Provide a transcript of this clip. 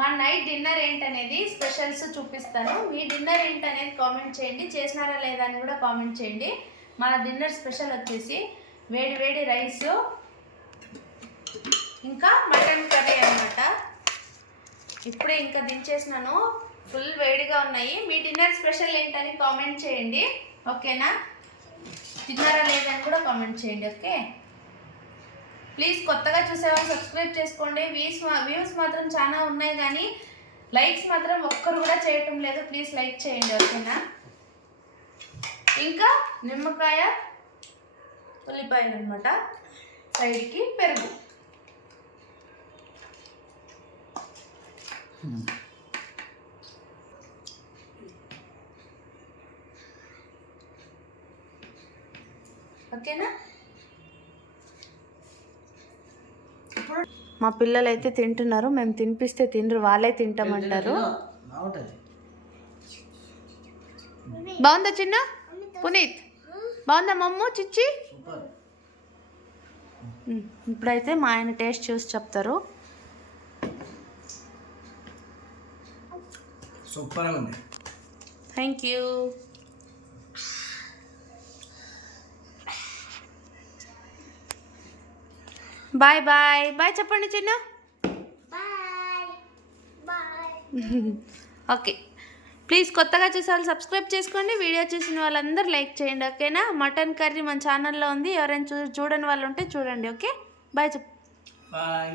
మా night dinner ఏంటనేది specials చూపిస్తాను. మీ డిన్నర్ ఏంటనేది కామెంట్ చేయండి. చేసినారా లేదా అని కూడా కామెంట్ చేయండి. మన డిన్నర్ స్పెషల్ వచ్చేసి వేడి వేడి రైస్ ఇంకా మటన్ కర్రీ అనమాట. ఇప్పుడే ఇంకా దించేసినాను, ఫుల్ వేడిగా ఉన్నాయి. మీ డిన్నర్ స్పెషల్ ఏంటని కామెంట్ చేయండి, ఓకేనా? తిన్నారా లేదని కూడా కామెంట్ చేయండి, ఓకే? ప్లీజ్ కొత్తగా చూసేవాళ్ళు సబ్స్క్రైబ్ చేసుకోండి. వ్యూస్ మాత్రం చాలా ఉన్నాయి కానీ లైక్స్ మాత్రం ఒక్కరు కూడా చేయటం లేదు. ప్లీజ్ లైక్ చేయండి, ఓకేనా? ఇంకా నిమ్మకాయ ఉల్లిపాయలు అనమాట, సైడ్కి పెరుగు. ఓకేనా? ఇప్పుడు మా పిల్లలు అయితే తింటున్నారు. మేము తినిపిస్తే తినరు, వాళ్ళే తింటామంటారు. బాగుందా చిన్న పునీత్? బాగుందా మమ్ము చిచ్చి? ఇప్పుడైతే మా ఆయన టేస్ట్ చూసి చెప్తారు. సూపర్గా ఉంది. Thank you. Bye bye bye చెప్పండి చిన్న. ఓకే, ప్లీజ్ కొత్తగా చూసే వాళ్ళు సబ్స్క్రైబ్ చేసుకోండి. వీడియో చూసిన వాళ్ళందరూ లైక్ చేయండి, ఓకేనా? మటన్ కర్రీ మన ఛానల్లో ఉంది, ఎవరైనా చూడని వాళ్ళు ఉంటే చూడండి, ఓకే? బాయ్ చెప్పు. బాయ్.